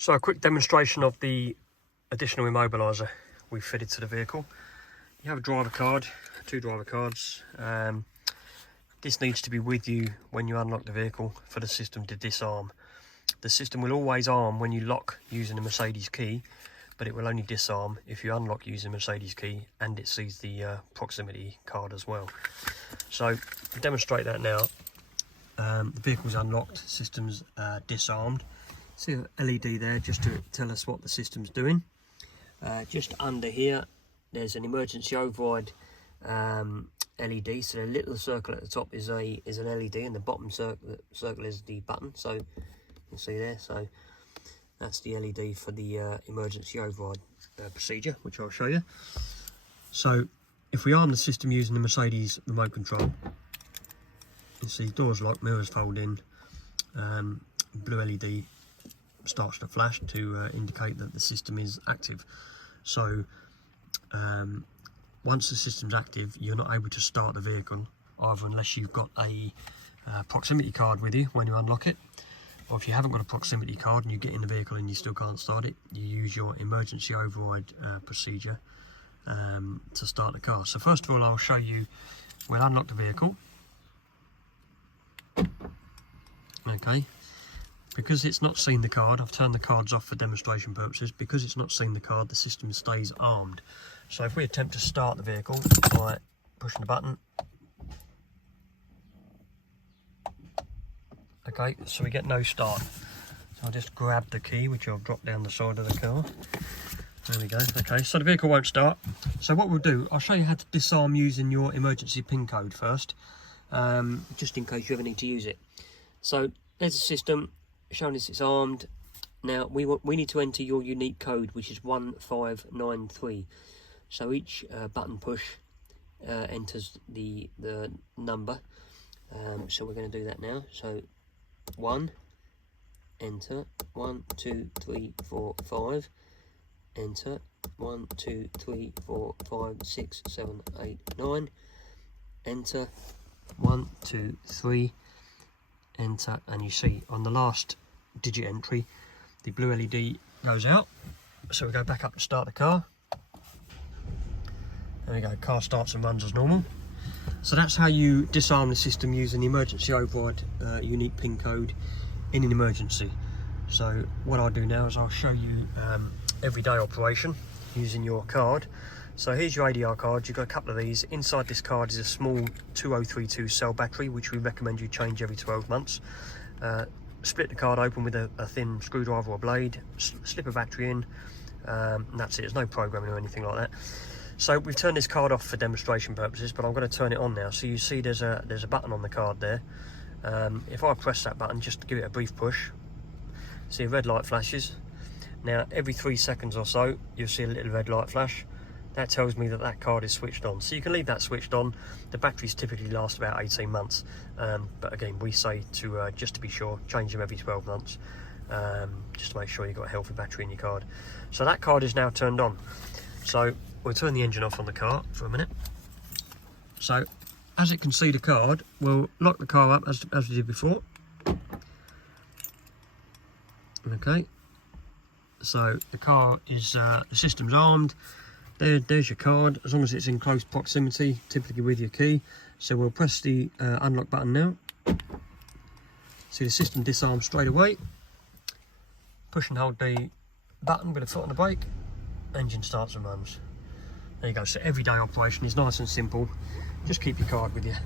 So a quick demonstration of the additional immobiliser we've fitted to the vehicle. You have a driver card, 2 driver cards. This needs to be with you when you unlock the vehicle for the system to disarm. The system will always arm when you lock using a Mercedes key, but it will only disarm if you unlock using a Mercedes key and it sees the proximity card as well. So to demonstrate that now, the vehicle's unlocked, system's disarmed. See an LED there just to tell us what the system's doing. Just under here there's an emergency override LED. So the little circle at the top is an LED, and the bottom circle is the button. So you can see there. So that's the LED for the emergency override procedure, which I'll show you. So if we arm the system using the Mercedes remote control, you see doors lock, mirrors fold in, blue LED starts to flash to indicate that the system is active. So once the system's active, you're not able to start the vehicle either unless you've got a proximity card with you when you unlock it, or if you haven't got a proximity card and you get in the vehicle and you still can't start it, you use your emergency override procedure to start the car. So first of all, I'll show you, we'll unlock the vehicle. Okay, because it's not seen the card, I've turned the cards off for demonstration purposes. Because it's not seen the card, the system stays armed. So if we attempt to start the vehicle by pushing the button, okay, so we get no start. So I'll just grab the key, which I'll drop down the side of the car. There we go. Okay, so the vehicle won't start. So what we'll do, I'll show you how to disarm using your emergency PIN code first, just in case you ever need to use it. So there's the system showing us it's armed. Now we need to enter your unique code, which is 1593. So each button push enters the number. So we're going to do that now. So 1, enter, 1 2 3 4 5, enter, 1 2 3 4 5 6 7 8 9, enter, 1 2 3, enter, and you see on the last digit entry the blue LED goes out. So we go back up to start the car. There we go, car starts and runs as normal. So that's how you disarm the system using the emergency override unique PIN code in an emergency. So what I'll do now is I'll show you everyday operation using your card. So here's your ADR card. You've got a couple of these. Inside this card is a small 2032 cell battery, which we recommend you change every 12 months. Split the card open with a thin screwdriver or blade, slip a battery in, and that's it. There's no programming or anything like that. So we've turned this card off for demonstration purposes, but I'm going to turn it on now. So you see there's a button on the card there. If I press that button, just to give it a brief push, see a red light flashes. Now every 3 seconds or so you'll see a little red light flash. That tells me that that card is switched on. So you can leave that switched on. The batteries typically last about 18 months. But again, we say to just to be sure, change them every 12 months, just to make sure you've got a healthy battery in your card. So that card is now turned on. So we'll turn the engine off on the car for a minute. So as it can see the card, we'll lock the car up as we did before. Okay. So the car is, the system's armed. There's your card, as long as it's in close proximity, typically with your key. So we'll press the unlock button now. See the system disarms straight away. Push and hold the button with a foot on the brake. Engine starts and runs. There you go. So everyday operation is nice and simple. Just keep your card with you.